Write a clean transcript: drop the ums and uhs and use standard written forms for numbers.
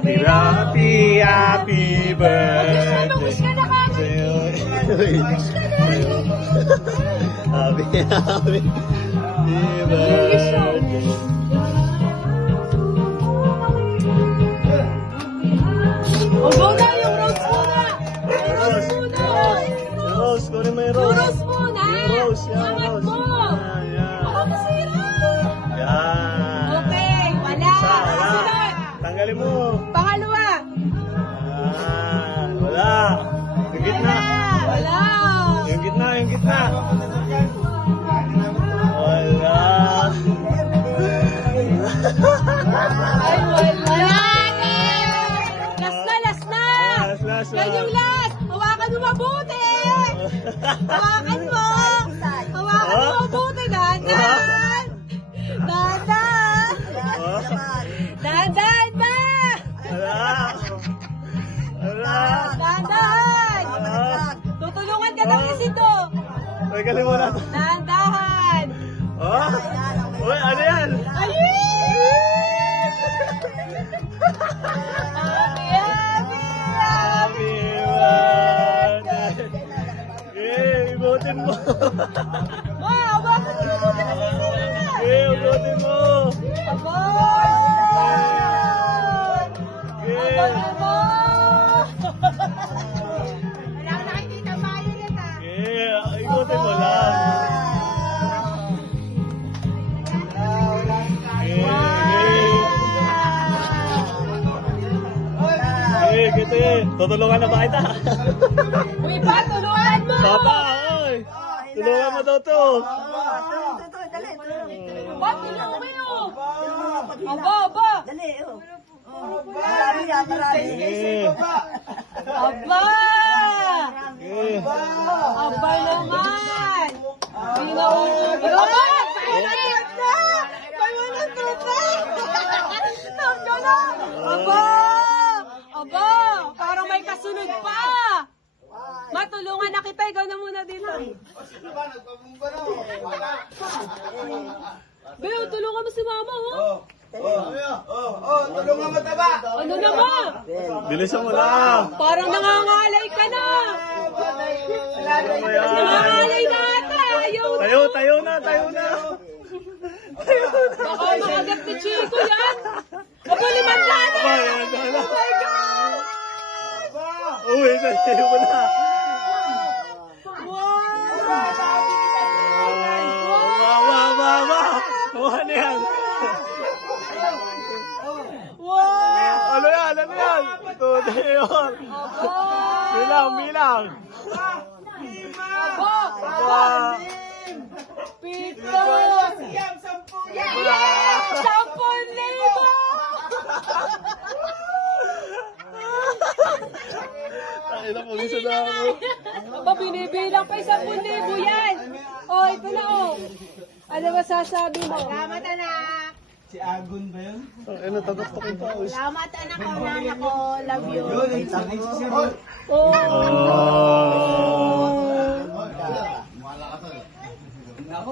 Happy birthday. Wish ka na kagad. Happy birthday. O, go na yung rose muna. Yung rose muna. Yung rose, kunin mo yung Yung rose. rose muna. Yung rose, yan, Angat rose. mo. Yan. Baka masira. Yan. Okay, wala. Kasunod. Tanggalin mo. Pangalawa. Yan. Wala. Yung gitna. Wala. Yung gitna, yung gitna. Wala. Ay, wala. Last na, last na. Last. Yan yung last. Hawakan mo mabuti. Hawakan mo. Hawakan mo mabuti. Dahan-dahan. Dahan-dahan. Dahan-dahan ba? Wala. Wala. Dahan-dahan. Tutulungan ka ng isido. Tanggalin mo na. Dahan-dahan. Oh? Uy, ano yan? Ayun! Happy, happy, Happy birthday. Okay, ibutin mo. Ma, hawakan mo mabuti kasi sila. Okay, ibutin mo. Aba! Okay. Aba! Wala ko nakikita violet ah. Okay, ibutin mo lang. Okay, tutulungan na ba kita? Uy, ba, tulungan mo! Papa, oy! Tulungan mo daw to. Ba, tulungan mo! Aba, aba! Okay. Aba! Okay. Aba naman! Pinauwi! Aba! Pinauwi na! May tuta! Tangga na! Aba! Aba! Parang may kasunod pa! Matulungan na kita. Ikaw na muna dito. Beo, tulungan mo si mama, oh! Tulungan mo taba. Ano naman? Bilisan mo lang. Parang nangangalay ka na! Nangangalay na ata! Ayaw na! Tayo na. Baka makagat ni Chico yan! Kapaliman ka na! Oh my God! Uy, tayo mo na. Wow, ano yan? Wow! Ano yan? Tudayon. Bilang. Aba! Pito! Yes! 10,000! Ay, na, pag-isa na ako. Aba, binibilang pa 10,000 yan! Oh, ito na oh! Ano masasabi mo? Salamat, anak! Si Agun ba yun? Ano, tagastokin pa. Salamat, anak ko, anak ko. Love you. Yun, ay sabi si Sir. Oh! Oh. Ako,